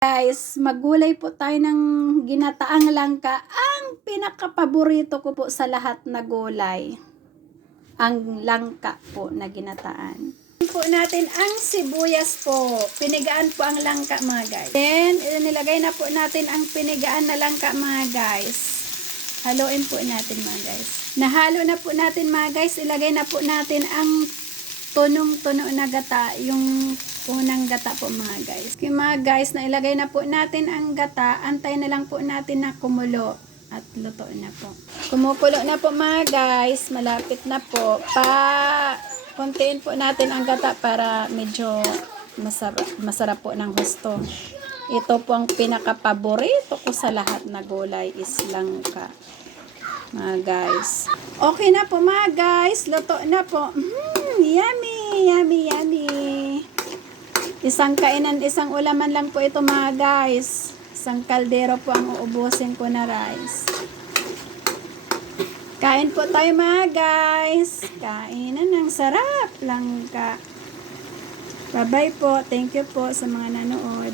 Guys, maggulay po tayo ng ginataang langka. Ang pinakapaborito ko po sa lahat na gulay. Ang langka po na ginataan. Po natin ang sibuyas po. Pinigaan po ang langka mga guys. Then, nilagay na po natin ang pinigaan na langka mga guys. Haluin po natin mga guys. Nahalo na po natin mga guys. Ilagay na po natin ang tunong-tuno na gata. Yung unang gata po mga guys. Okay mga guys, na ilagay na po natin ang gata. Antay na lang po natin na kumulo. At luto na po. Kumukulo na po mga guys. Malapit na po. Kontiin po natin ang gata para medyo masarap po ng husto. Ito po ang pinaka-paborito ko sa lahat na gulay is langka. Mga guys. Okay na po mga guys. Luto na po. Yummy! Yummy, yummy! Isang kainan, isang ulaman lang po ito mga guys. Isang kaldero po ang uubusin ko na rice. Kain po tayo mga guys. Kainan ng sarap langka. Bye-bye po. Thank you po sa mga nanood.